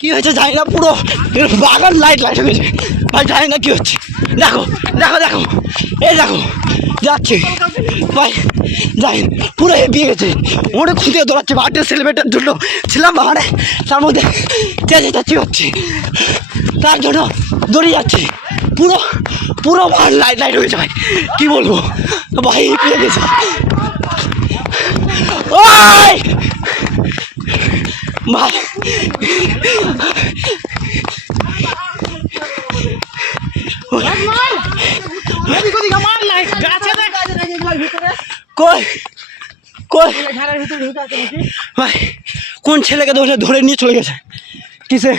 কি হয়েছে জানি না, পুরো বাগান লাইট লাইট হয়ে গেছে ভাই, জানি না কি হচ্ছে। দেখো দেখো দেখো, এই দেখো যাচ্ছে ভাই, যাই পুরো হেঁপিয়ে গেছে, ওটা খুঁজে দৌড়াচ্ছে। বার্থডে সেলিব্রেটের জন্য ছিলাম বাগানে, তার মধ্যে চেঁচাচ্ছি হচ্ছে, তার জন্য দৌড়িয়ে যাচ্ছে। পুরো পুরো লাইট লাইট হয়ে যায়, কি বলবো ভাই, হেঁপিয়ে গেছে। ওই ভাই কই কই ভাই, কোন ছেলেকে ধরে ধরে নিয়ে চলে গেছে কিসে?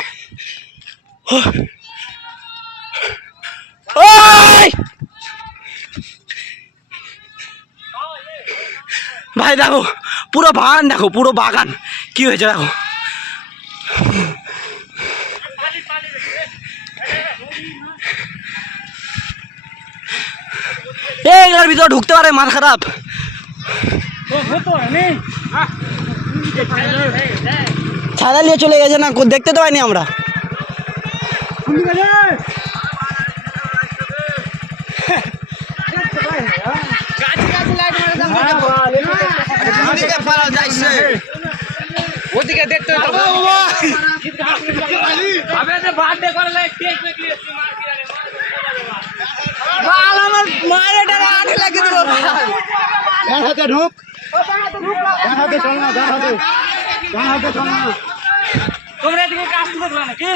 ভাই দেখো পুরো বাগান, দেখো পুরো বাগান কি হয়েছে দেখো। এগুলোর ভিতরে ঢুকতে পারে, মাথা খারাপ। ছাড়া নিয়ে চলে গেছে না, দেখতে তো পাইনি আমরা। ওদিকে দেখতে ঢুক তোমরা এদিকে কাজ করবে নাকি?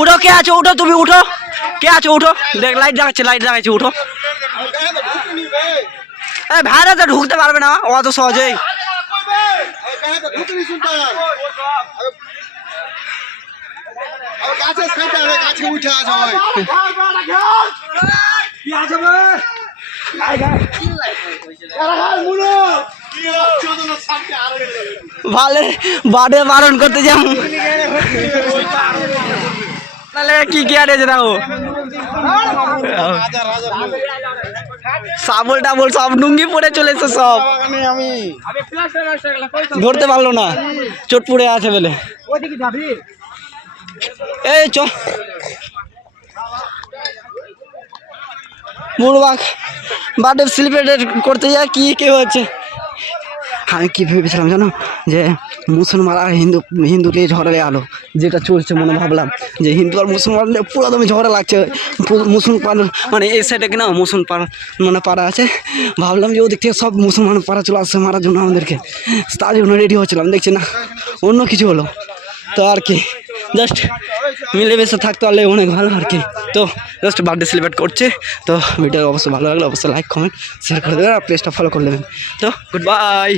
উঠো, কে আছো উঠো, তুমি উঠো, কে আছো উঠো, দেখ লাইট জাগাচ্ছে, লাইট জাগাচ্ছে, উঠো। ভাইরা তো ঢুকতে পারবে না অত সহজেই। ভালো বাড়ে বারণ করতে যাও, তাহলে কি কি আছে দেখো, সাবল টাবল সব নুঙ্গি পরে চলেছে সব, ধরতে পারলো না, চোট পড়ে আছে বলে। এই চ বুড়বাক বার্থডে সেলিব্রেট করতে যা কি কে হচ্ছে। আমি কি ভেবেছিলাম জানো, যে মুসলমান আর হিন্দুকে ঝগড়া আলো যেটা চলছে, মনে ভাবলাম যে হিন্দু আর মুসলমান পুরো দমে ঝগড়া লাগছে। মুসলমান মানে এই সাইডে কিনা মুসলমান মানে পাড়া আছে, ভাবলাম যে ওদিক থেকে সব মুসলমান পাড়া চলে আসছে মারার জন্য আমাদেরকে, তার জন্য রেডি হচ্ছিলাম, দেখছি না অন্য কিছু হলো। তো আর কি জাস্ট মিলেমিশে থাকতে পারলে অনেক ভালো আর কি। তো জাস্ট বার্থডে সেলিব্রেট করছে, তো ভিডিও অবশ্যই ভালো লাগলে অবশ্যই লাইক কমেন্ট শেয়ার করে দেবেন আর পেজটা ফলো করে নেবেন। তো গুড বাই।